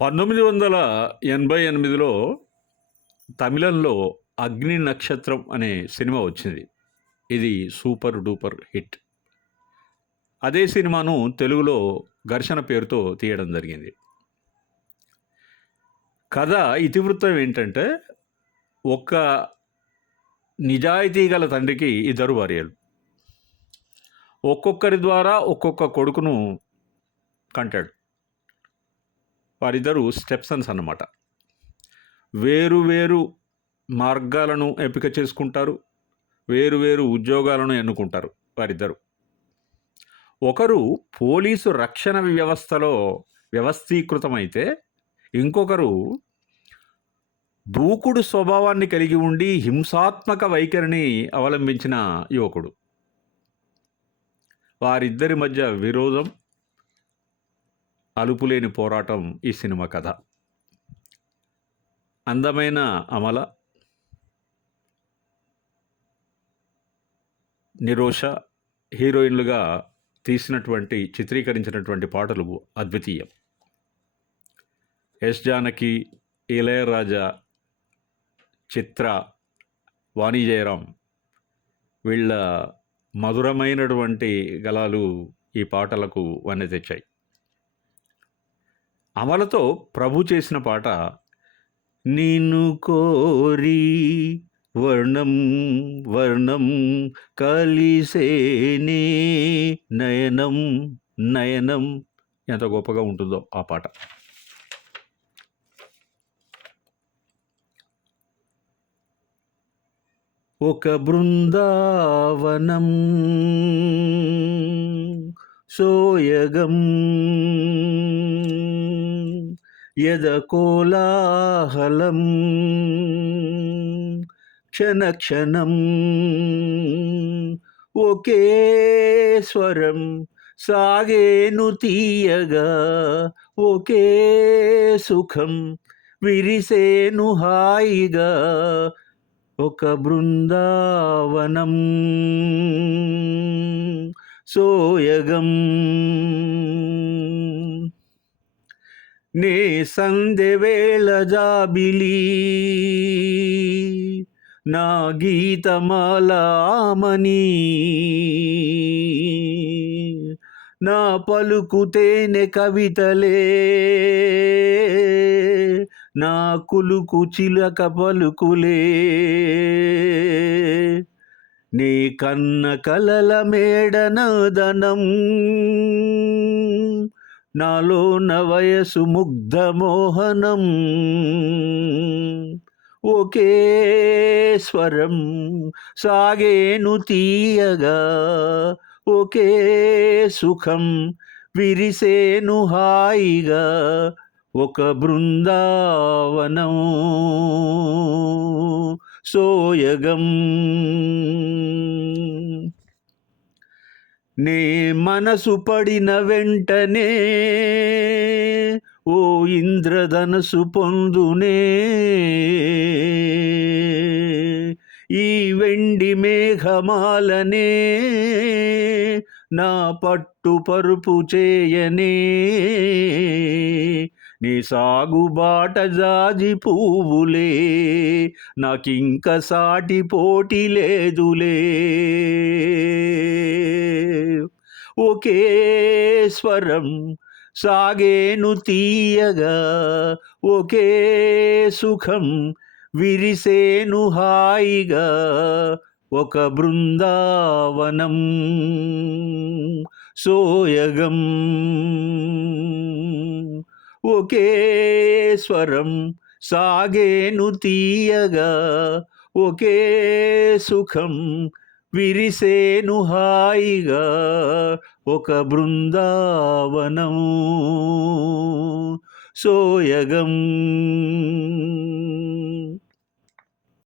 పంతొమ్మిది వందల ఎనభై ఎనిమిదిలో తమిళంలో అగ్ని నక్షత్రం అనే సినిమా వచ్చింది. ఇది సూపర్ డూపర్ హిట్. అదే సినిమాను తెలుగులో ఘర్షణ పేరుతో తీయడం జరిగింది. కథ ఇతివృత్తం ఏంటంటే ఒక్క నిజాయితీ గల తండ్రికి ఇద్దరు భార్యలు. ఒక్కొక్కరి ద్వారా ఒక్కొక్క కొడుకును కంటాడు. వారిద్దరూ స్టెప్సన్స్ అన్నమాట. వేరు వేరు మార్గాలను ఎంపిక చేసుకుంటారు. వేరు వేరు ఉద్యోగాలను ఎన్నుకుంటారు వారిద్దరు. ఒకరు పోలీసు రక్షణ వ్యవస్థలో వ్యవస్థీకృతమైతే ఇంకొకరు దూకుడు స్వభావాన్ని కలిగి ఉండి హింసాత్మక వైఖరిని అవలంబించిన యువకుడు. వారిద్దరి మధ్య విరోధం అలుపులేని పోరాటం ఈ సినిమా కథ. అందమైన అమల నిరోష హీరోయిన్లుగా తీసినటువంటి చిత్రీకరించినటువంటి పాటలు అద్వితీయం. ఎస్ జానకి ఇళయరాజా చిత్ర వాణి జయరాం వీళ్ళ మధురమైనటువంటి గలాలు ఈ పాటలకు వన్నె తెచ్చాయి. అమలతో ప్రభు చేసిన పాట నిన్ను కోరి వర్ణం వర్ణం కలిసేనే నయనం నయనం. ఎంత గొప్పగా ఉంటుందో ఆ పాట. ఒక బృందావనం సోయగం యద కోలాహలం క్షణ క్షణం ఒకే స్వరం సాగేను తీయగా ఒకే సుఖం విరిసేను హాయిగా ఒక బృందావనం సోయగం నే సందెవేళ జాబిలి. నా గీతమాలామని నా పలుకుతేనె కవితలే. నా కులుకు చిలక పలుకులే. నీ కన్న కలల మేడనదనం నాలో నవయసు ముగ్ధ మోహనం. ఒకే స్వరం సాగేను తీయగా. ఒకే సుఖం విరిసేను హాయిగా. ఒక బృందావనం సోయగం. నే మనసు పడిన వెంటనే ఓ ఇంద్రధనసు పొందునే. ఈ వెండి మేఘమాలనే నా పట్టు పరుపు చేయనే. నీ సాగుబాట జాజి పువ్వులే నాకింక సాటి పోటీ లేదులే. ఒకే స్వరం సాగేను తీయగా ఒకే సుఖం విరిసేను హాయిగా ఒక బృందావనం సోయగం. ఒకే స్వరం సాగేను తీయగా ఒకే సుఖం విరిసేను హాయిగా ఒక బృందావనం సోయగం